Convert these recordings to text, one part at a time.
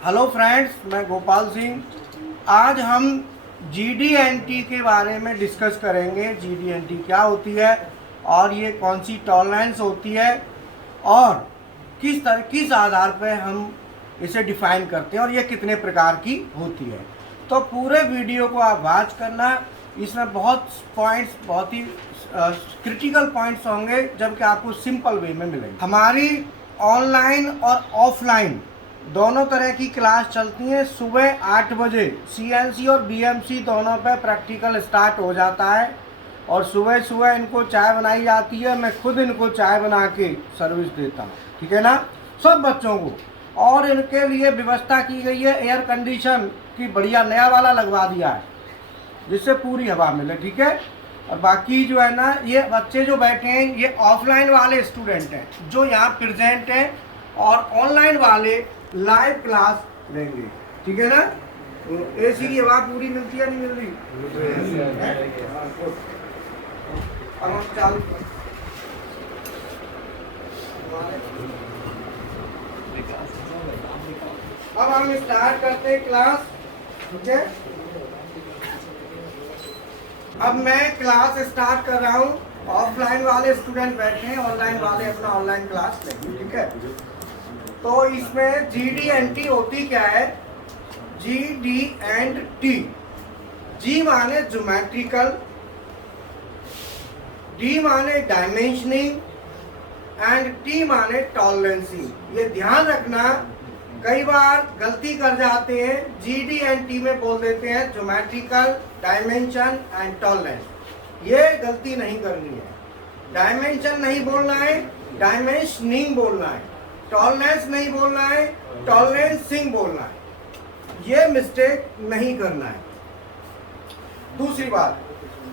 Hello friends, मैं गोपाल सिंह। आज हम GD&T के बारे में डिस्कस करेंगे। GD&T क्या होती है और ये कौन सी टॉलरेंस होती है और किस आधार पर हम इसे डिफाइन करते हैं और ये कितने प्रकार की होती है। तो पूरे वीडियो को आप वॉच करना। इसमें बहुत ही क्रिटिकल पॉइंट्स होंगे, जबकि आपको सिंपल वे में मिलेंगे। हमारी ऑनलाइन और ऑफलाइन दोनों तरह की क्लास चलती हैं। सुबह 8 बजे CNC और BMC दोनों पे प्रैक्टिकल स्टार्ट हो जाता है और सुबह सुबह इनको चाय बनाई जाती है। मैं खुद इनको चाय बना के सर्विस देता हूँ, ठीक है ना, सब बच्चों को। और इनके लिए व्यवस्था की गई है, एयर कंडीशन की बढ़िया नया वाला लगवा दिया है जिससे पूरी हवा मिले, ठीक है। और बाकी जो है ना, ये बच्चे जो बैठे हैं ये ऑफलाइन वाले स्टूडेंट हैं जो यहाँ प्रेजेंट हैं और ऑनलाइन वाले लाइव क्लास लेंगे, ठीक है ना। तो AC की हवा पूरी मिलती है, नहीं मिल रही? अब हम चालू अब हम स्टार्ट करते हैं क्लास, ठीक है। अब मैं क्लास स्टार्ट कर रहा हूँ। ऑफलाइन वाले स्टूडेंट बैठे हैं, ऑनलाइन वाले अपना ऑनलाइन क्लास लेंगे, ठीक है। तो इसमें GD&T होती क्या है? GD&T, G माने ज्योमेट्रिकल, D माने डायमेंशनिंग एंड T माने टॉलरेंसिंग। ये ध्यान रखना, कई बार गलती कर जाते हैं, GD&T में बोल देते हैं ज्योमेट्रिकल, डायमेंशन एंड टॉलरेंस। ये गलती नहीं करनी है। डायमेंशन नहीं बोलना है, डायमेंशनिंग बोलना है। टॉलरेंस नहीं बोलना है, टॉलरेंसिंग बोलना है। ये मिस्टेक नहीं करना है। दूसरी बात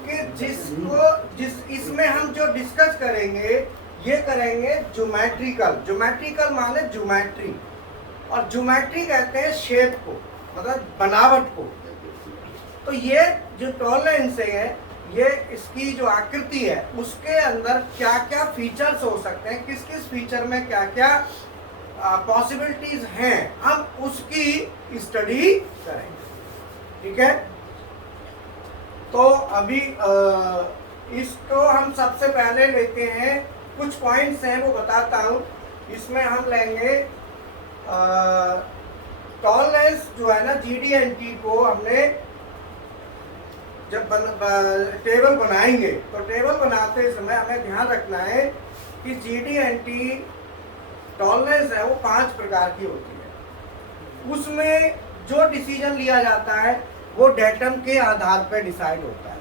कि इसमें हम जो डिस्कस करेंगे ये करेंगे ज्योमेट्रिकल माने ज्योमेट्री, और ज्योमेट्री कहते हैं शेप को, मतलब बनावट को। तो ये जो टॉलरेंस है, ये इसकी जो आकृति है उसके अंदर क्या क्या फीचर्स हो सकते हैं, किस किस फीचर में क्या क्या पॉसिबिलिटीज हैं, हम उसकी स्टडी करेंगे, ठीक है। तो अभी इसको हम सबसे पहले लेते हैं, कुछ पॉइंट्स हैं वो बताता हूँ। इसमें हम लेंगे टॉलरेंस जो है ना, GD&T को हमने जब टेबल बनाएंगे तो टेबल बनाते समय हमें ध्यान रखना है कि GD&T टॉलरेंस है वो 5 प्रकार की होती है। उसमें जो डिसीजन लिया जाता है वो डेटम के आधार पर डिसाइड होता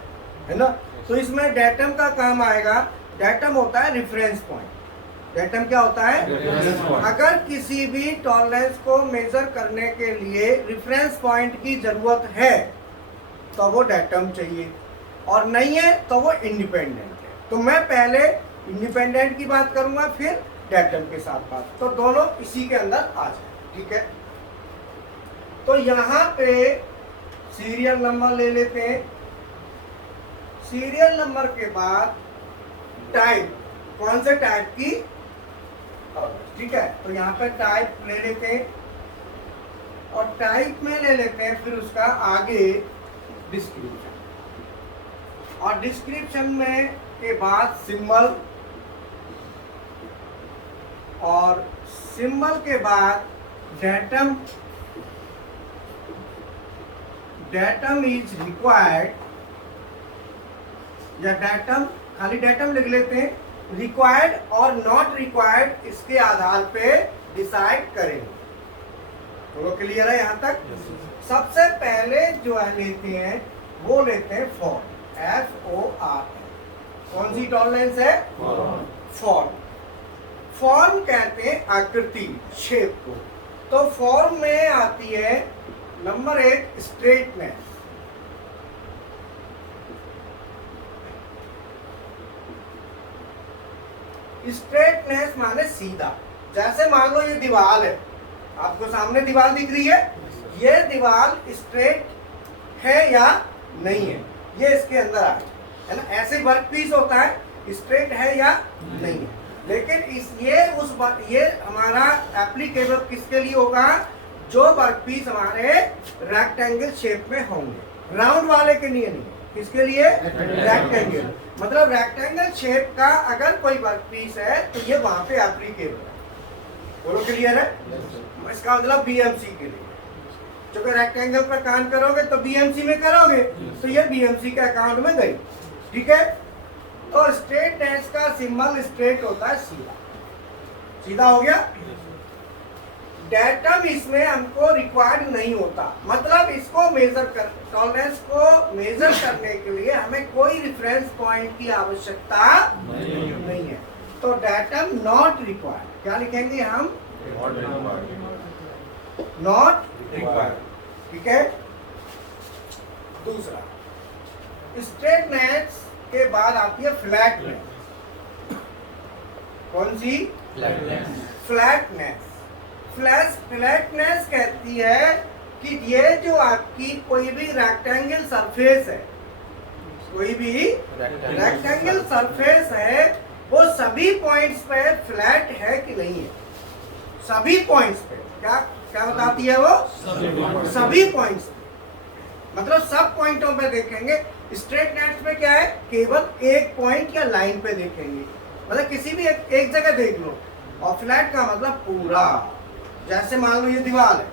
है ना। तो इसमें डेटम का काम आएगा। डेटम होता है रेफरेंस पॉइंट। डेटम क्या होता है? अगर किसी भी टॉलरेंस को मेजर करने के लिए रेफरेंस पॉइंट की जरूरत है तो वो डेटम चाहिए, और नहीं है तो वो इंडिपेंडेंट है। तो मैं पहले इंडिपेंडेंट की बात करूंगा, फिर डेटम के साथ बात, तो दोनों इसी के अंदर आ जाए, ठीक है। तो यहाँ पे सीरियल नंबर ले लेते हैं। सीरियल नंबर के बाद टाइप, कौन से टाइप की, ठीक है। तो यहाँ पे टाइप ले लेते हैं और टाइप में ले लेते हैं फिर उसका आगे डिस्क्रिप्शन, और डिस्क्रिप्शन में के बाद सिंबल, और सिंबल के बाद डेटम। डेटम इज रिक्वायर्ड, या डेटम, खाली डेटम लिख लेते हैं। रिक्वायर्ड और नॉट रिक्वायर्ड इसके आधार पे डिसाइड करेंगे। तो क्लियर है यहाँ तक? सबसे पहले जो है लेते हैं वो लेते हैं फॉर्म, FOR। कौन सी टॉलरेंस है? फॉर्म। फॉर्म कहते हैं आकृति, शेप को। तो फॉर्म में आती है नंबर 1 स्ट्रेटनेस। स्ट्रेटनेस माने सीधा। जैसे मान लो ये दीवार है, आपको सामने दीवार दिख रही है, ये दीवार स्ट्रेट है या नहीं है, ये इसके अंदर आ है ना। ऐसे वर्क पीस होता है, स्ट्रेट है या नहीं है। लेकिन ये हमारा एप्लीकेबल किसके लिए होगा? जो वर्कपीस हमारे रेक्टेंगल शेप में होंगे, राउंड वाले के लिए नहीं। किसके लिए? रेक्टेंगल। मतलब रेक्टेंगल शेप का अगर कोई वर्कपीस है तो ये वहां पे एप्लीकेबल है। बोलो क्लियर है? इसका मतलब बीएमसी के लिए, जो कि रेक्टेंगल पर काम करोगे तो बीएमसी में करोगे, तो ये बीएमसी के अकाउंट में गई। ठीक है। तो स्ट्रेटनेस का सिंबल स्ट्रेट होता है, सीधा सीधा हो गया। डेटम इसमें हमको रिक्वायर्ड नहीं होता, मतलब इसको मेजर कर, टॉलरेंस को मेजर करने के लिए हमें कोई रिफरेंस पॉइंट की आवश्यकता नहीं है। तो डेटम नॉट रिक्वायर्ड, क्या लिखेंगे हम? Not required. ठीक है। दूसरा, स्ट्रेटनेस के बाद आती है फ्लैटनेस। कौन सी? फ्लैटनेस। फ्लैटनेस कहती है कि ये जो आपकी कोई भी रेक्टेंगल सरफेस है, कोई भी रेक्टेंगल सरफेस है, वो सभी पॉइंट्स पे फ्लैट है कि नहीं है। सभी पॉइंट्स पे क्या क्या बताती है वो? सभी पॉइंट्स, मतलब सब पॉइंटों पे देखेंगे। स्ट्रेटनेस में क्या है? केवल एक पॉइंट या लाइन पे देखेंगे, मतलब किसी भी एक जगह देख लो। और फ्लैट का मतलब पूरा, जैसे मान लो ये दीवार है,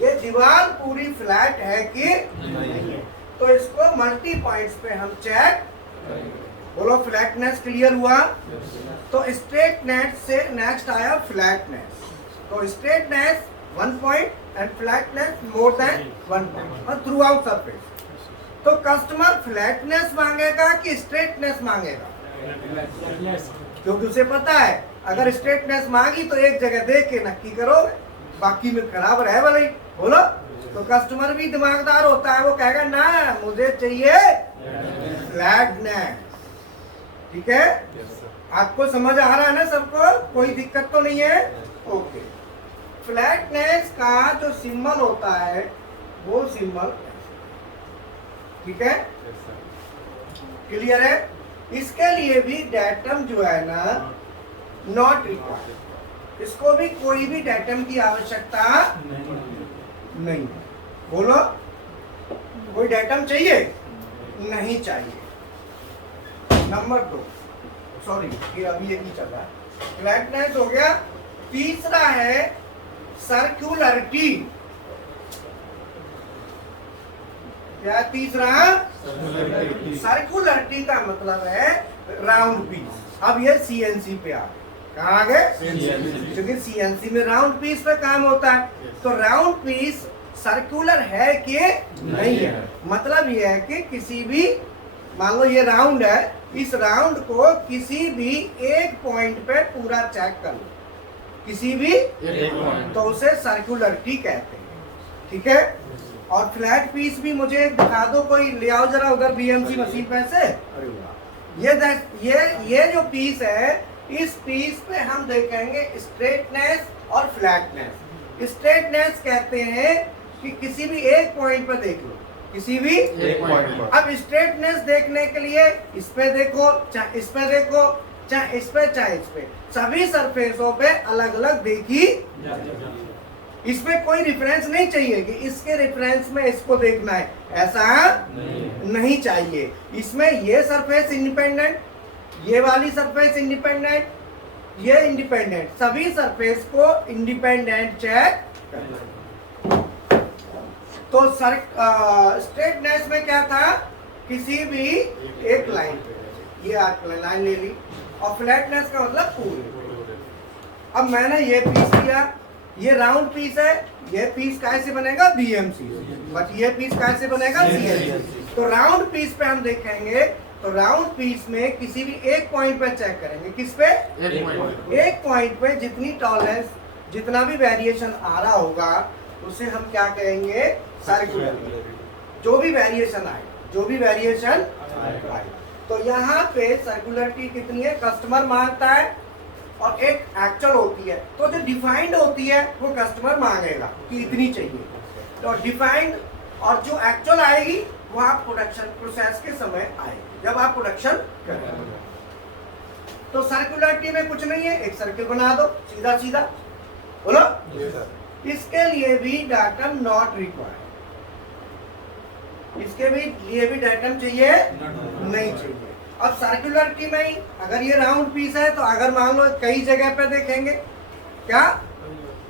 ये दीवार पूरी फ्लैट है कि नहीं है, तो इसको मल्टी पॉइंट्स पे हम चेक। बोलो फ्लैटनेस क्लियर हुआ? तो स्ट्रेटनेस से नेक्स्ट आया फ्लैटनेस। तो straightness 1 point and flatness more than 1 point और थ्रू आउट सरफेस। तो कस्टमर फ्लैटनेस मांगेगा कि स्ट्रेटनेस मांगेगा? क्योंकि उसे पता है अगर स्ट्रेटनेस मांगी तो एक जगह देख के नक्की करो, बाकी में खराब रहे भले ही। बोलो। तो कस्टमर भी दिमागदार होता है, वो कहेगा ना मुझे चाहिए फ्लैटनेस। ठीक है। आपको समझ आ रहा है ना सबको? कोई दिक्कत तो नहीं है? ओके। फ्लैटनेस का जो सिंबल होता है वो सिंबल, ठीक है, क्लियर है? इसके लिए भी डेटम जो है ना नॉट रिक्वायर्ड, इसको भी कोई भी डेटम की आवश्यकता नहीं। बोलो, कोई डेटम चाहिए? नहीं चाहिए। नंबर 2, सॉरी ये अभी एक ही चल रहा है। फ्लैटनेस हो गया। तीसरा है सर्कुलरिटी। क्या तीसरा? सर्कुलरिटी का मतलब है राउंड पीस। अब ये सीएनसी पे आ, कहाँ आ गए? क्योंकि सीएनसी में राउंड पीस पे काम होता है। तो राउंड पीस सर्कुलर है कि नहीं है? मतलब ये है कि किसी भी, मान लो ये राउंड है, इस राउंड को किसी भी एक पॉइंट पे पूरा चेक कर लो, किसी भी एक पॉइंट, तो उसे सर्कुलरिटी कहते हैं। ठीक है। और फ्लैट पीस भी मुझे दिखा दो, कोई ले आओ जरा उधर बीएमसी मशीन पे से। ये जो पीस है, इस पीस पे हम देखेंगे स्ट्रेटनेस और फ्लैटनेस। स्ट्रेटनेस कहते हैं कि किसी भी एक पॉइंट पे देख लो, किसी भी एक पॉइंट पर। अब स्ट्रेटनेस देखने के लिए इस पे देखो, चाहे इस पे देखो, चाहे इस पे, चाहे इस पे, सभी सरफेसों पे अलग अलग देखी। इसमें कोई रेफरेंस नहीं चाहिए कि इसके रेफरेंस में इसको देखना है, ऐसा नहीं चाहिए। इसमें ये सरफेस इंडिपेंडेंट, ये वाली सरफेस इंडिपेंडेंट, ये इंडिपेंडेंट, सभी सरफेस को इंडिपेंडेंट चेक करना। तो स्ट्रेटनेस में क्या था? किसी भी एक लाइन पे, ये लाइन ले ली। और फ्लैटनेस का मतलब पूरी। अब मैंने ये पीस लिया, ये राउंड पीस है, ये पीस कैसे बनेगा? बीएमसी। बट ये पीस कैसे बनेगा? सीएनसी। तो राउंड पीस पे हम देखेंगे, तो राउंड पीस में किसी भी एक पॉइंट पे चेक करेंगे। किस पे? एक पॉइंट पे जितनी टॉलरेंस, जितना भी वेरिएशन आ रहा होगा उसे हम क्या कहेंगे? सर्कुलर। जो भी वेरिएशन आए, जो भी वेरिएशन आए। तो यहाँ पे सर्कुलरिटी कितनी है? कस्टमर मांगता है, और एक एक्चुअल होती है। तो जो डिफाइंड होती है वो कस्टमर मांगेगा कि इतनी चाहिए। तो डिफाइंड और जो एक्चुअल आएगी वो आप प्रोडक्शन प्रोसेस के समय आएगी, जब आप प्रोडक्शन करेंगे। तो सर्कुलरिटी में कुछ नहीं है, एक सर्किल बना दो सीधा सीधा। बोलो। इसके लिए भी डाटम नॉट रिक्वायर्ड, इसके भी लिए भी डाटम चाहिए नहीं चाहिए। अब सर्कुलरिटी में ही अगर ये राउंड पीस है तो अगर मान लो कई जगह पे देखेंगे क्या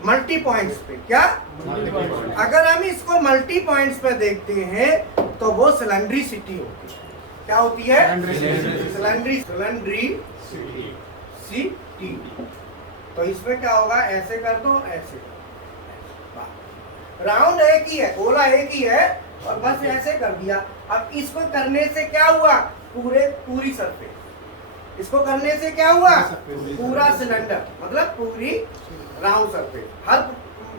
मल्टी पॉइंट्स पे, क्या अगर हम इसको मल्टी पॉइंट्स पे देखते हैं तो वो सिलेंड्रिसिटी होती है। क्या होती है? सिलेंड्रिसिटी। तो इसमें क्या होगा, ऐसे कर दो, ऐसे राउंड एक ही है, गोला एक ही है और बस ऐसे कर दिया। अब इसको करने से क्या हुआ, पूरी सरफेस, इसको करने से क्या हुआ, पूरा सिलेंडर मतलब पूरी राउंड सरफेस, हर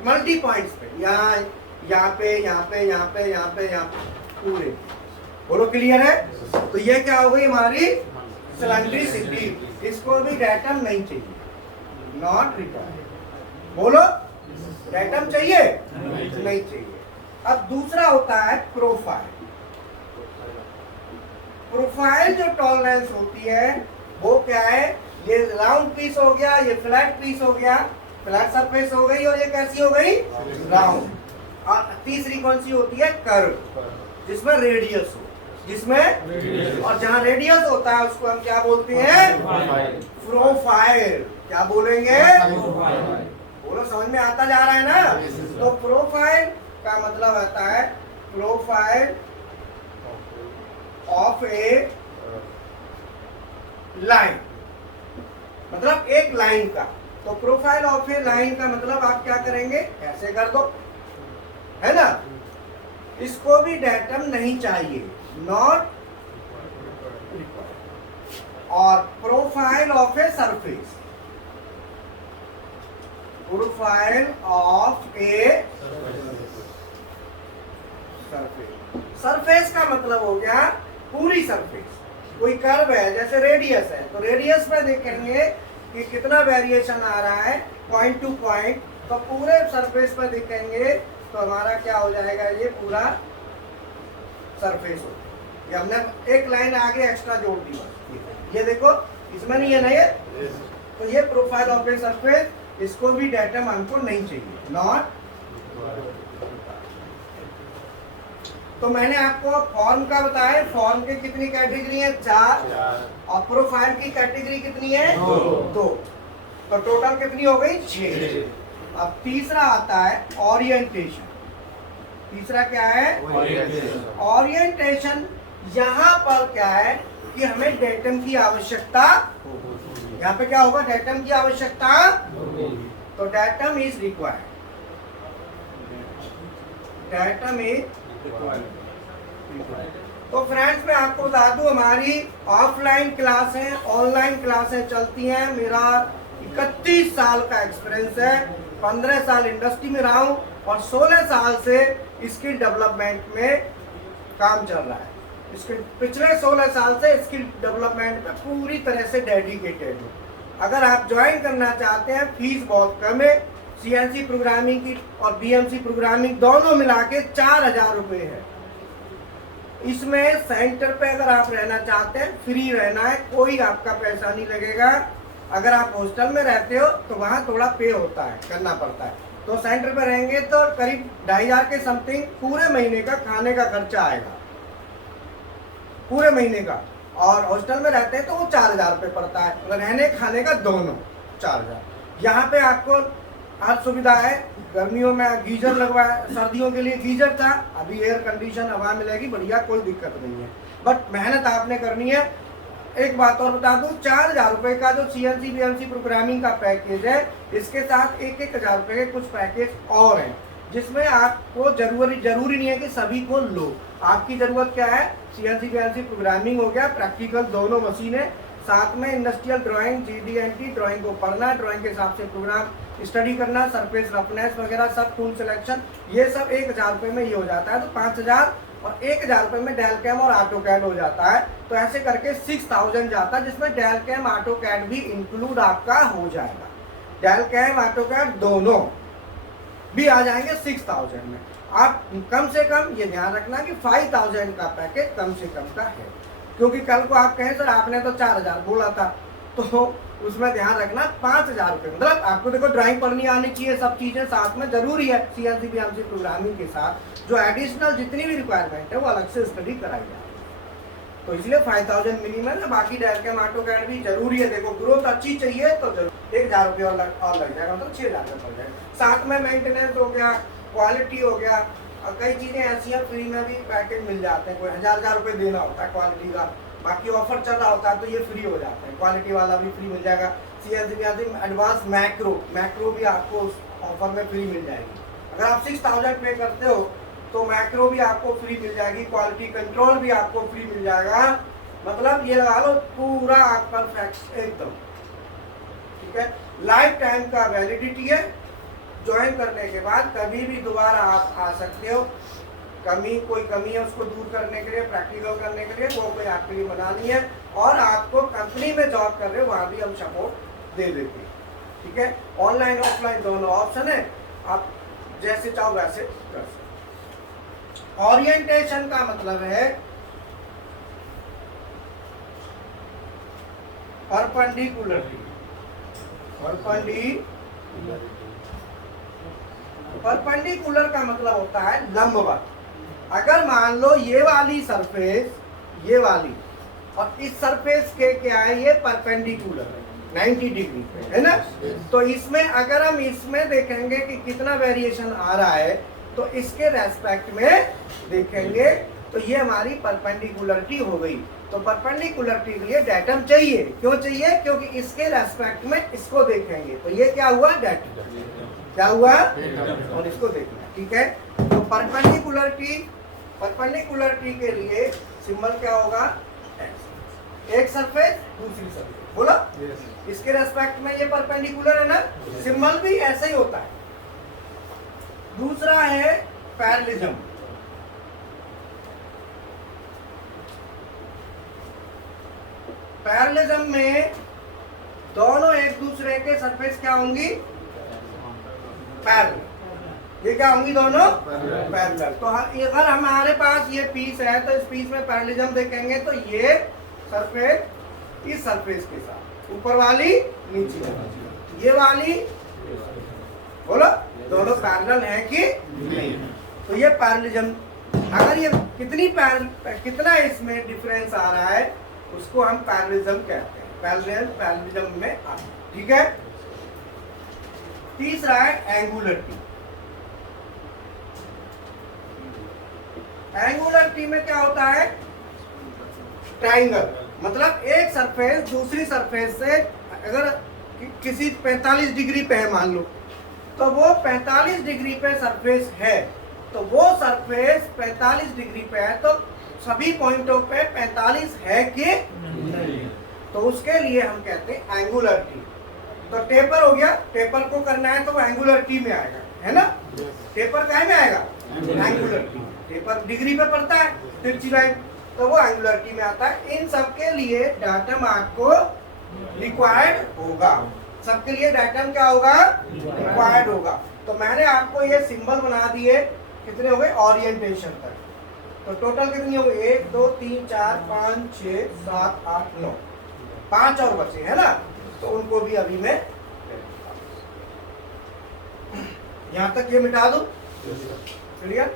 मल्टी पॉइंट्स पे, यहाँ पे, यहाँ पे, यहाँ पे, यहाँ पे, यहाँ पे, पूरे। बोलो क्लियर है? तो ये क्या हो गई हमारी सिलेंड्रिसिटी। इसको भी डाटम नहीं चाहिए, नॉट रिक्वायर्ड। बोलो डाटम चाहिए नहीं चाहिए। अब दूसरा होता है प्रोफाइल। प्रोफाइल जो टॉलरेंस होती है वो क्या है, ये राउंड पीस हो गया, ये फ्लैट पीस हो गया, फ्लैट सरफेस हो गई और ये कैसी हो गई, राउंड। और तीसरी कौन सी होती है, कर्व, जिसमें रेडियस हो, जिसमें और जहां रेडियस होता है उसको हम क्या बोलते हैं, प्रोफाइल। क्या बोलेंगे, बोलो समझ में आता जा रहा है ना? तो प्रोफाइल का मतलब आता है प्रोफाइल ऑफ ए लाइन, मतलब एक लाइन का। तो प्रोफाइल ऑफ ए लाइन का मतलब आप क्या करेंगे, ऐसे कर दो, है ना? इसको भी डाटम नहीं चाहिए, नॉट रिक्वायर्ड। और profile of a surface, profile of a surface. Surface का मतलब हो गया पूरी सरफेस। कोई कर्व है जैसे रेडियस है, तो रेडियस में देखेंगे कि कितना वेरिएशन आ रहा है पॉइंट टू पॉइंट, तो पूरे सरफेस पर देखेंगे तो हमारा क्या हो जाएगा, ये पूरा सरफेस हो। ये हमने एक लाइन आगे एक्स्ट्रा जोड़ दी, ये देखो इसमें नहीं है ना ये, तो ये प्रोफाइल ऑफ ए सरफेस, इसको भी डाटम हमको नहीं चाहिए, नॉट। तो मैंने आपको फॉर्म का बताया, फॉर्म के कितनी कैटेगरी है, 4, और प्रोफाइल की कैटेगरी कितनी है, 2। तो टोटल कितनी हो गई, 6। अब तीसरा आता है ओरिएंटेशन। तीसरा क्या है, ओरिएंटेशन। यहाँ पर क्या है कि हमें डाटम की आवश्यकता, यहाँ पे क्या होगा, डाटम की आवश्यकता, तो datum is required, datum is. तो फ्रेंड्स मैं आपको बता दूं, हमारी ऑफलाइन क्लास है, ऑनलाइन क्लासें चलती हैं। मेरा 31 साल का एक्सपीरियंस है, 15 साल इंडस्ट्री में रहा हूं और 16 साल से स्किल डेवलपमेंट में काम चल रहा है। इसके पिछले 16 साल से स्किल डेवलपमेंट में पूरी तरह से डेडिकेटेड हूँ। अगर आप ज्वाइन करना चाहते हैं, फीस बहुत कम है। सीएनसी प्रोग्रामिंग की और बीएमसी प्रोग्रामिंग दोनों मिला के 4000 रुपये है। इसमें सेंटर पे अगर आप रहना चाहते हैं, फ्री रहना है, कोई आपका पैसा नहीं लगेगा। अगर आप हॉस्टल में रहते हो तो वहाँ थोड़ा पे होता है, करना पड़ता है। तो सेंटर पे रहेंगे तो करीब 2500 के समथिंग पूरे महीने का खाने का खर्चा आएगा, पूरे महीने का। और हॉस्टल में रहते हैं तो वो 4000 रुपये पड़ता है, रहने खाने का दोनों 4000। यहाँ पे आपको हर सुविधा है। गर्मियों में गीजर लगवाया, सर्दियों के लिए गीजर था, अभी एयर कंडीशन हवा मिलेगी बढ़िया, कोई दिक्कत नहीं है। बट मेहनत आपने करनी है। एक बात और बता दूं, 4000 रुपये का जो सीएनसी बीएमसी प्रोग्रामिंग का पैकेज है, इसके साथ 1000 रुपये के कुछ पैकेज और हैं, जिसमें आपको जरूरी नहीं है कि सभी को लो। आपकी जरूरत क्या है, सीएनसी बीएमसी प्रोग्रामिंग हो गया, प्रैक्टिकल दोनों मशीनें, साथ में इंडस्ट्रियल ड्राइंग, जीडीएनटी ड्राइंग को पढ़ना, ड्राइंग के हिसाब से प्रोग्राम स्टडी करना, सरफेस रफनेस वगैरह सब, टूल सिलेक्शन, ये सब 1000 रुपये में ये हो जाता है। तो 5000 और 1000 रुपये में डेल कैम और ऑटो कैड हो जाता है। तो ऐसे करके 6000 जाता है, जिसमें डेल कैम ऑटो कैड भी इंक्लूड आपका हो जाएगा। डेल कैम ऑटो कैड दोनों भी आ जाएंगे 6000 में। आप कम से कम ये ध्यान रखना कि 5000 का पैकेज कम से कम का है, क्योंकि कल को आप कहें सर आपने तो 4000 बोला था, तो उसमें ध्यान रखना 5,000 रुपये। मतलब आपको देखो ड्राइंग पढ़नी आनी चाहिए, सब चीजें साथ में जरूरी है। CNC BMC प्रोग्रामिंग के साथ जो एडिशनल जितनी भी रिक्वायरमेंट है वो अलग से स्टडी कराई जाए। तो इसलिए 5,000 मिनिमम है। बाकी डायरेक्ट ऑटोकैड भी जरूरी है। देखो ग्रोथ अच्छी चाहिए तो जरूर 1,000 रुपये और लग जाएगा, मतलब 6,000 का पड़ जाएगा। साथ में मेंटेनेंस हो गया, क्वालिटी हो गया, और कई चीजें ऐसी हैं फ्री में भी पैकेज मिल जाते हैं। कोई 1,000 रुपये देना होता है क्वालिटी का, बाकी ऑफर चल रहा होता है तो ये फ्री हो जाता है। क्वालिटी वाला भी फ्री मिल जाएगा। CNC एडवांस मैक्रो भी आपको उस ऑफर में फ्री मिल जाएगी। अगर आप 6,000 पे करते हो तो मैक्रो भी आपको फ्री मिल जाएगी, क्वालिटी कंट्रोल भी आपको फ्री मिल जाएगा। मतलब ये लगा लो पूरा आप परफेक्ट एकदम, ठीक है। लाइफ टाइम का वैलिडिटी है। ज्वाइन करने के बाद कभी भी दोबारा आप आ सकते हो। कोई कमी है उसको दूर करने के लिए, प्रैक्टिकल करने के लिए, वो कोई आपके लिए बना नहीं है। और आपको कंपनी में जॉब कर रहे हो वहां भी हम सपोर्ट दे देते हैं, ठीक है। ऑनलाइन ऑफलाइन दोनों ऑप्शन है, आप जैसे चाहो वैसे कर सकते। ओरिएंटेशन का मतलब है परपेंडिकुलरली। परपेंडिकुलर का मतलब होता है लंबवत। अगर मान लो ये वाली सरफेस, ये वाली और इस सरफेस के क्या है, ये परपेंडिकुलर है 90 डिग्री पे, है ना। तो इसमें अगर हम इसमें देखेंगे कि कितना वेरिएशन आ रहा है तो इसके रेस्पेक्ट में देखेंगे तो ये हमारी परपेंडिकुलरिटी हो गई। तो परपेंडिकुलरिटी के लिए डेटम चाहिए। क्यों चाहिए? क्योंकि इसके रेस्पेक्ट में इसको देखेंगे तो ये क्या हुआ, डेटम। क्या हुआ? और इसको देखना, ठीक है। तो परपेंडिकुलरिटी के लिए सिंबल क्या होगा, एक सरफेस दूसरी सरफेस, बोला। इसके रेस्पेक्ट में ये परपेंडिकुलर है ना, सिंबल भी ऐसा ही होता है। दूसरा है पैरेललिज्म। पैरेललिज्म में दोनों एक दूसरे के सरफेस क्या होंगी, पैरेलल। ये क्या होंगी, दोनों पैरेलल। तो अगर हमारे पास ये पीस है तो इस पीस में पैरेललिज्म देखेंगे तो ये सरफेस इस सरफेस के साथ, ऊपर वाली नीचे वाली, ये वाली, बोलो दोनों पैरेलल है कि नहीं। तो ये पैरेललिज्म, अगर ये कितना इसमें डिफरेंस आ रहा है उसको हम पैरेललिज्म कहते हैं। पैरेललिज्म में आ, ठीक है। तीसरा है एंगुलरिटी। एंगुलरिटी में क्या होता है, ट्राइंगल। मतलब एक सरफेस दूसरी सरफेस से अगर किसी 45 डिग्री पे है मान लो, तो वो 45 डिग्री पे सरफेस है, तो वो सरफेस 45 डिग्री पे है तो सभी पॉइंटों पे 45 है कि नहीं, तो उसके लिए हम कहते हैं एंगुलरिटी। तो टेपर हो गया, टेपर को करना है तो वो एंगुलरिटी में आएगा, है ना। टेपर काहे में आएगा, एंगुलरिटी। टेपर डिग्री पे पड़ता है, तिरछी लाइन, तो वो एंगुलरिटी में आता है। इन सब के लिए डाटम आपको रिक्वायर्ड होगा। सबके लिए डाटम क्या होगा, रिक्वायर्ड होगा। तो मैंने आपको ये सिंबल बना दिए, कितने हो गए ओरिएंटेशन तक। तो टोटल कितनी हो गई, 1 2 3 4 5 6 7 8 9, 5 और बचे, है ना। तो उनको भी अभी मैं यहां तक ये मिटा दूं, क्लियर।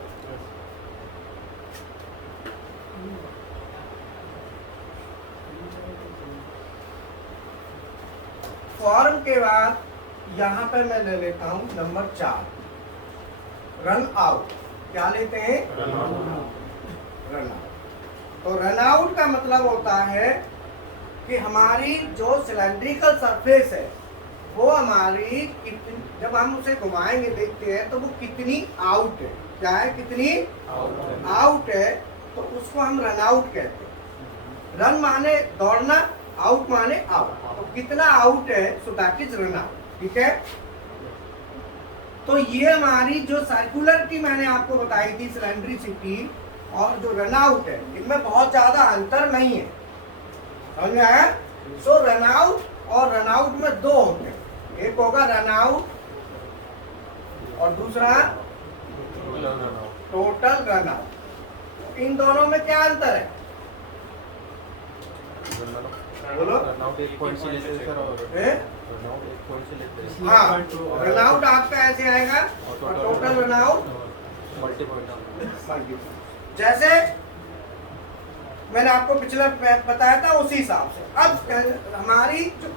फॉर्म के बाद यहां पे मैं ले लेता हूं नंबर 4, रन आउट। क्या लेते हैं, रन आउट। तो रन आउट का मतलब होता है कि हमारी जो सिलेंड्रिकल सरफेस है वो हमारी जब हम उसे घुमाएंगे देखते हैं तो वो कितनी आउट है, क्या है, कितनी आउट है, तो उसको हम रन आउट कहते हैं। रन माने दौड़ना, आउट माने आउट, तो कितना आउट है, so that is run out, ठीक है। तो ये हमारी जो सर्कुलरिटी मैंने आपको बताई थी, सिलेंड्रिसिटी और जो रन आउट है, इनमें बहुत ज्यादा अंतर नहीं है, समझ में आया। सो रन आउट और रन आउट में दो होते हैं, एक होगा रन आउट और दूसरा टोटल रन आउट। इन दोनों में क्या अंतर है, बोलो। रनआउट एक पॉइंट से लेते हैं सर, और रनआउट एक पॉइंट से लेते हैं। हाँ, रनआउट आपका ऐसे आएगा और टोटल रनआउट मल्टी पॉइंट। जैसे मैंने आपको पिछला बताया था उसी हिसाब से। अब हमारी जो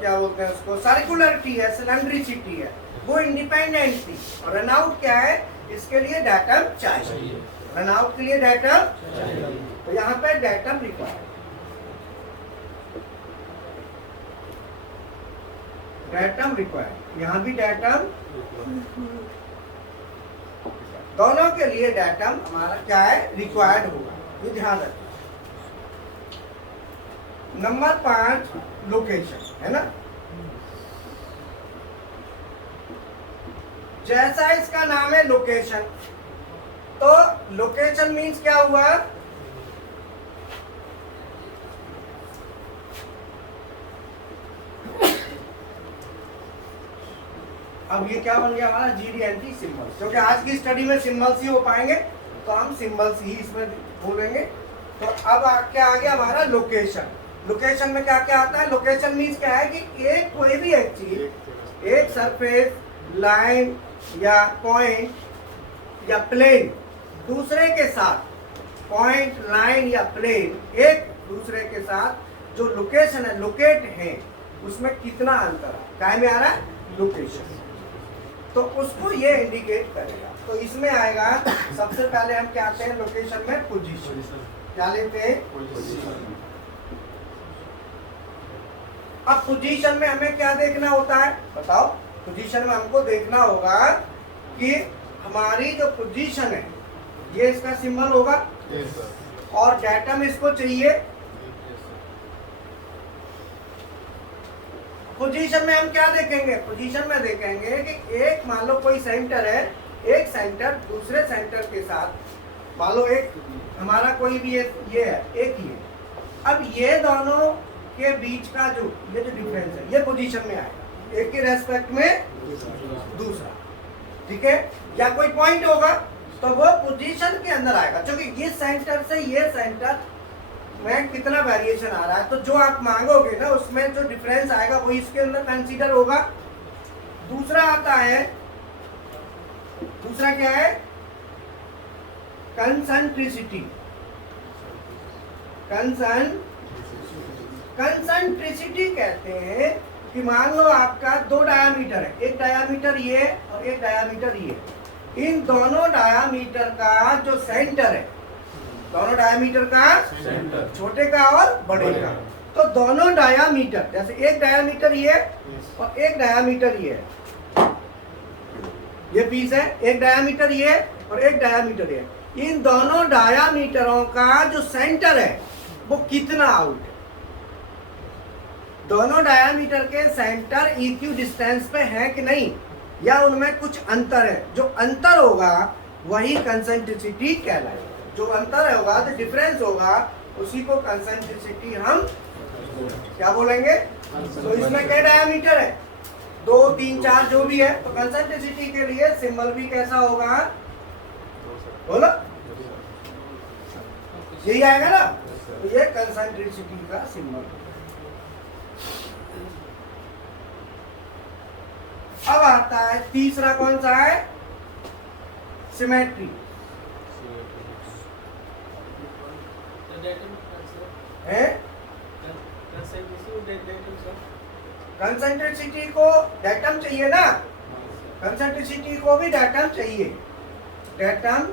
क्या बोलते हैं उसको, सर्कुलरिटी है, सिलेंड्रिसिटी है, वो इंडिपेंडेंट थी। और रनआउट क्या है, इसके लिए डेटम चाहिए, रनआउट के लिए डेटम, तो यहाँ पे डेटम रिक्वायर्ड, डेटम रिक्वायर्ड, यहाँ भी डेटम, दोनों के लिए डेटम हमारा क्या है, रिक्वायर्ड होगा, ये ध्यान रखिए। नंबर 5 लोकेशन है ना। जैसा इसका नाम है लोकेशन, तो लोकेशन मीन्स क्या हुआ, अब ये क्या बन गया हमारा, GD&T सिंबल, क्योंकि आज की स्टडी में सिंबल्स ही हो पाएंगे तो हम सिंबल्स ही इसमें बोलेंगे। तो अब क्या आ गया हमारा लोकेशन। लोकेशन में क्या क्या आता है, लोकेशन मीन्स क्या है कि एक कोई भी एक चीज, एक सरफेस, लाइन या पॉइंट या प्लेन दूसरे के साथ, पॉइंट, लाइन या प्लेन एक दूसरे के साथ जो लोकेशन है, लोकेट है, उसमें कितना अंतर है, क्या में आ रहा है, लोकेशन, तो उसको ये इंडिकेट करेगा। तो इसमें आएगा सबसे पहले हम क्या आते हैं लोकेशन में, पोजीशन, क्या लेते हैं, अब पोजीशन में हमें क्या देखना होता है, बताओ। पोजीशन में हमको देखना होगा कि हमारी जो पोजीशन है ये इसका सिंबल होगा, और डेटम इसको चाहिए। पोजीशन में हम क्या देखेंगे, पोजीशन में देखेंगे कि एक मान लो कोई सेंटर है, एक सेंटर दूसरे सेंटर के साथ, मान लो एक हमारा कोई भी ये है, एक ही है। अब ये दोनों के बीच का जो ये जो डिफरेंस है, ये पोजीशन में आएगा, एक के रेस्पेक्ट में दूसरा, ठीक है। या कोई पॉइंट होगा तो वो पोजीशन के अंदर आएगा, क्योंकि ये सेंटर से ये सेंटर में कितना वेरिएशन आ रहा है, तो जो आप मांगोगे ना उसमें जो डिफरेंस आएगा वो इसके अंदर कंसीडर होगा। दूसरा आता है, दूसरा क्या है, कंसंट्रिसिटी। कंसंट्रिसिटी कहते हैं कि मान लो आपका दो डायामीटर है, एक डायामीटर ये और एक डायामीटर ये, इन दोनों डायामीटर का जो सेंटर है, दोनों डायामीटर का सेंटर, छोटे का और बड़े का, तो दोनों डायामीटर, जैसे एक डायामीटर ये और एक डायामीटर ये पीस है, एक डायामीटर ये और एक डायामीटर ये, इन दोनों डायामीटरों का जो सेंटर है वो कितना आउट है, दोनों डायामीटर के सेंटर इक्वी डिस्टेंस पे है कि नहीं, या उनमें कुछ अंतर है, जो अंतर होगा वही कंसंट्रिसिटी कहलाएगा, जो अंतर होगा, जो डिफरेंस होगा, उसी को कंसंट्रिसिटी हम क्या बोलेंगे। तो इसमें क्या डायामीटर है, 2, 3, 4 जो भी है, तो कंसंट्रिसिटी के लिए सिंबल भी कैसा होगा, बोलो, यही आएगा ना, तो ये कंसंट्रिसिटी का सिंबल। अब आता है तीसरा, कौन सा है, सिमेट्री है। कंसंट्रिसिटी को डेटम चाहिए ना, कंसंट्रिसिटी को भी डेटम चाहिए, डेटम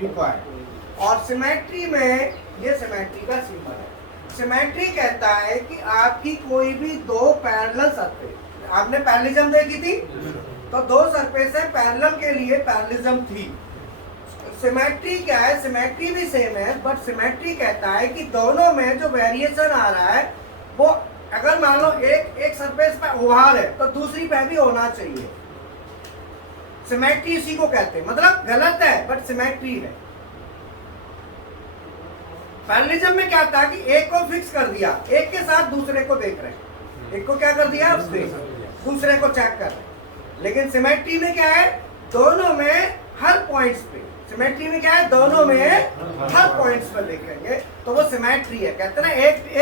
रिक्वायर्ड। और सिमेट्री में ये सिमेट्री का सिंबल है। सिमेट्री कहता है कि आपकी कोई भी दो पैरेलल सरफेस, आपने पैरेललिज्म देखी थी, तो दो सरफेस है पैरेलल के लिए पैरेललिज्म थी। सिमेट्री क्या है, सिमेट्री भी सेम है, बट सिमेट्री कहता है कि दोनों में जो वेरिएशन आ रहा है वो, अगर मान लो एक सरफेस पे ओवल है तो दूसरी पे भी होना चाहिए। सिमेट्री इसी को कहते हैं, मतलब गलत है बट सिमेट्री है। पैरेललिज्म में क्या था कि एक को फिक्स कर दिया, एक के साथ दूसरे को देख रहे हैं, एक को क्या कर दिया, दूसरे को चेक कर रहे हैं। लेकिन सिमेट्री में क्या है, दोनों में हर पॉइंट्स पे सिमेट्री में क्या है, दोनों में हर पॉइंट्स पर देखेंगे तो वो सिमेट्री है। कहते हैं ना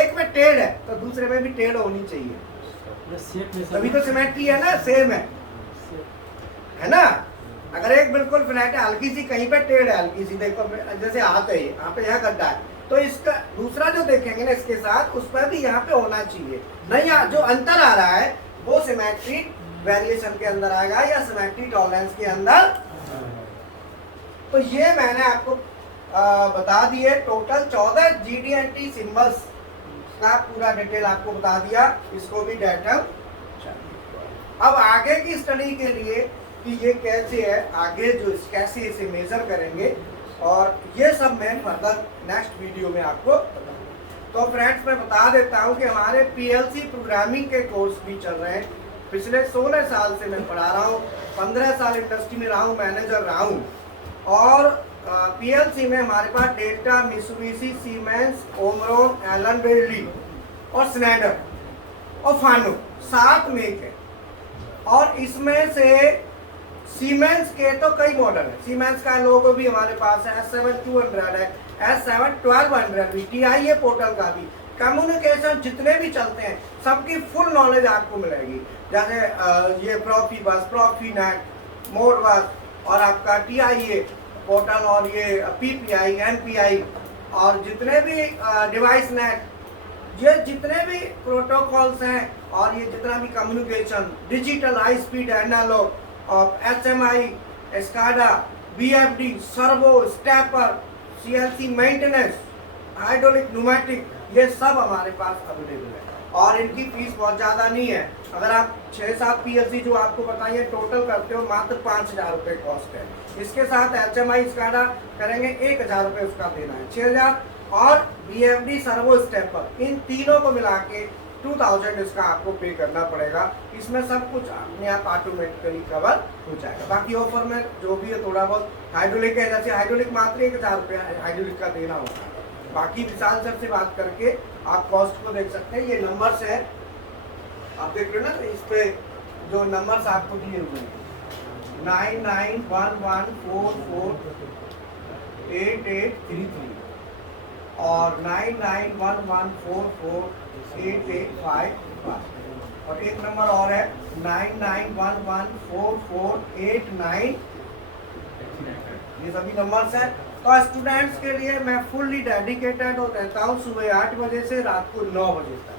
एक में टेढ़ है तो दूसरे में भी टेढ़ होनी चाहिए, तभी तो सिमेट्री है ना, सेम है ना। अगर एक बिल्कुल फ्लैट है, हल्की सी कहीं पे टेढ़ है, हल्की सी, देखो जैसे हाथ है यहाँ पे, यहाँ गड्ढा है, तो इसका दूसरा जो देखेंगे ना इसके साथ, उस पर भी यहाँ पे होना चाहिए। नहीं, जो अंतर आ रहा है वो सिमेट्री वेरिएशन के अंदर आएगा या सिमेट्री टॉलरेंस के अंदर। तो ये मैंने आपको बता दिए टोटल 14 GD&T सिंबल्स का पूरा डिटेल आपको बता दिया, इसको भी डेटम। अब आगे की स्टडी के लिए कि ये कैसे है, आगे जो कैसे इसे मेजर करेंगे, और ये सब मैं फर्दर नेक्स्ट वीडियो में आपको। तो फ्रेंड्स मैं बता देता हूँ कि हमारे PLC प्रोग्रामिंग के कोर्स भी चल रहे हैं। पिछले 16 साल से मैं पढ़ा रहा हूँ, 15 साल इंडस्ट्री में रहा हूँ, मैनेजर रहा हूँ। और PLC में हमारे पास Delta, Mitsubishi, Siemens, Omron, Allen Bradley और स्नाइडर और फानो 7 मेक है। और इसमें से सीमेंस के तो कई मॉडल है। सीमेंस का लोगो भी हमारे पास है, S7-200 है, S7-1200 भी, TIA पोर्टल का भी। कम्युनिकेशन जितने भी चलते हैं सबकी फुल नॉलेज आपको मिलेगी। जैसे ये प्रोफीबस, प्रोफीनेट, मोडबस और आपका TIA पोर्टल और ये PPI, MPI और जितने भी डिवाइस नेट, ये जितने भी प्रोटोकॉल्स हैं और ये जितना भी communication, digital, high speed, analog और HMI, SCADA, BFD, servo, stepper, CNC maintenance, hydraulic, pneumatic, ये सब हमारे पास अवेलेबल है। और इनकी फीस बहुत ज़्यादा नहीं है। अगर आप 6-7 PLC जो आपको बताइए टोटल करते हो, मात्र 5000 रुपये कॉस्ट है। इसके साथ HMI, SCADA करेंगे 1000 रुपये उसका देना है, 6000। और BFD, सर्वो, स्टेपर, इन तीनों को मिला के 2000 इसका आपको पे करना पड़ेगा। इसमें सब कुछ अपने आप ऑटोमेटिकली कवर हो जाएगा। बाकी ऑफर में जो भी है थोड़ा बहुत हाइड्रोलिक है, जैसे हाइड्रोलिक मात्र 1000 रुपये हाइड्रोलिक का देना होगा। बाकी विशाल सर से बात करके आप कॉस्ट को देख सकते हैं। ये नंबर्स है, आप देख रहे हो ना, इस पे जो नंबर्स आपको दिए हुए हैं 9911448833 और 9911448855 और एक नंबर और है 99114489। ये सभी नंबर्स हैं। तो स्टूडेंट्स के लिए मैं फुल्ली डेडिकेटेड हो रहता हूँ सुबह 8 बजे से रात को 9 बजे तक।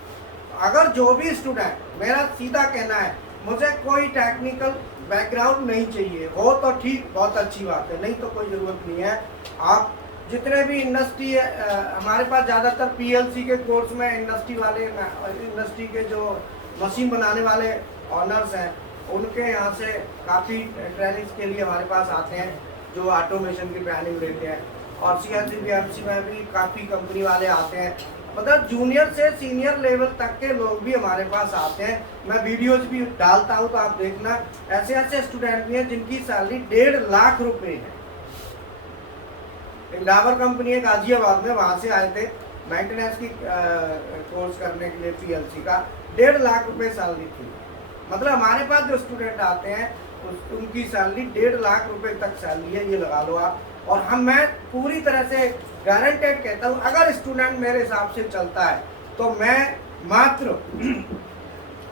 अगर जो भी स्टूडेंट, मेरा सीधा कहना है, मुझे कोई टेक्निकल बैकग्राउंड नहीं चाहिए, हो तो ठीक, बहुत अच्छी बात है, नहीं तो कोई ज़रूरत नहीं है। आप जितने भी इंडस्ट्री हमारे पास ज़्यादातर PLC के कोर्स में इंडस्ट्री वाले, इंडस्ट्री के जो मशीन बनाने वाले ऑनर्स हैं, उनके यहाँ से काफ़ी ट्रेनिंग्स के लिए हमारे पास आते हैं, जो ऑटोमेशन की ट्रेनिंग लेते हैं। और CNC BMC में भी काफ़ी कंपनी वाले आते हैं। मतलब जूनियर से सीनियर लेवल तक के लोग भी हमारे पास आते हैं। मैं वीडियोज भी डालता हूँ तो आप देखना। ऐसे ऐसे स्टूडेंट भी हैं जिनकी सैलरी 1.5 लाख रुपए है। एक डाबर कंपनी है गाजियाबाद में, वहाँ से आए थे मेंटेनेंस की कोर्स करने के लिए PLC का, 1.5 लाख रुपए सैलरी थी। मतलब हमारे पास जो स्टूडेंट आते हैं उनकी सैलरी 1.5 लाख रुपए तक सैलरी है, ये लगा लो आप। और मैं पूरी तरह से गारंटेड कहता हूँ, अगर स्टूडेंट मेरे हिसाब से चलता है तो मैं मात्र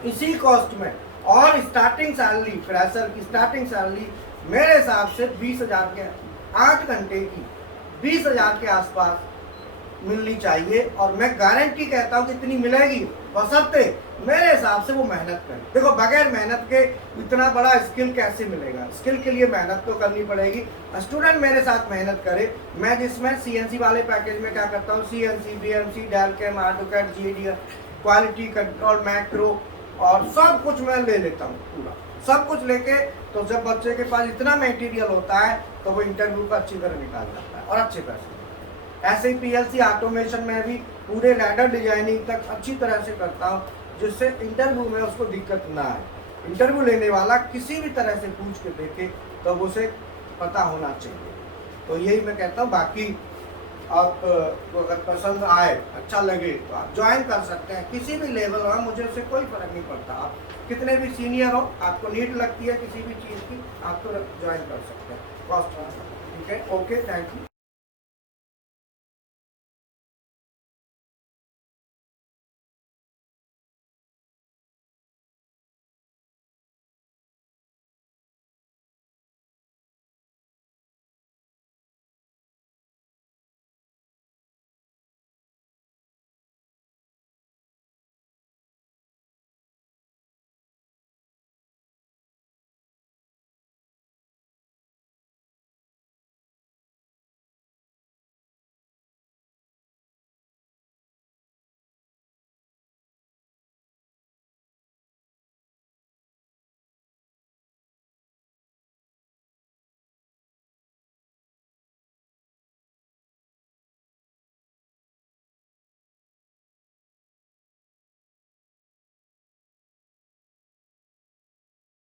इसी कॉस्ट में, और स्टार्टिंग सैलरी, फ्रेशर की स्टार्टिंग सैलरी मेरे हिसाब से 20,000 के 8 घंटे की 20,000 के आसपास मिलनी चाहिए। और मैं गारंटी कहता हूँ कि इतनी मिलेगी, बशर्ते मेरे हिसाब से वो मेहनत करें। देखो, बगैर मेहनत के इतना बड़ा स्किल कैसे मिलेगा? स्किल के लिए मेहनत तो करनी पड़ेगी। स्टूडेंट मेरे साथ मेहनत करे। मैं जिसमें CNC वाले पैकेज में क्या करता हूँ, CNC, BMC, डेलकैम, AutoCAD, GD, quality control, macro और सब कुछ मैं ले लेता हूँ पूरा। सब कुछ लेके तो जब बच्चे के पास इतना मटेरियल होता है तो वो इंटरव्यू को अच्छी तरह निकाल जाता है और अच्छे पैसे। ऐसे ही PLC ऑटोमेशन में भी पूरे लैडर डिजाइनिंग तक अच्छी तरह से करता हूँ, जिससे इंटरव्यू में उसको दिक्कत ना आए। इंटरव्यू लेने वाला किसी भी तरह से पूछ के देखे तो उसे पता होना चाहिए। तो यही मैं कहता हूँ। बाकी आप अगर पसंद आए, अच्छा लगे तो आप ज्वाइन कर सकते हैं, किसी भी लेवल हो, मुझे उससे कोई फर्क नहीं पड़ता। आप कितने भी सीनियर हो, आपको नीड लगती है किसी भी चीज़ की, आप तो ज्वाइन कर सकते हैं। कॉस्ट ठीक है, ओके, थैंक यू।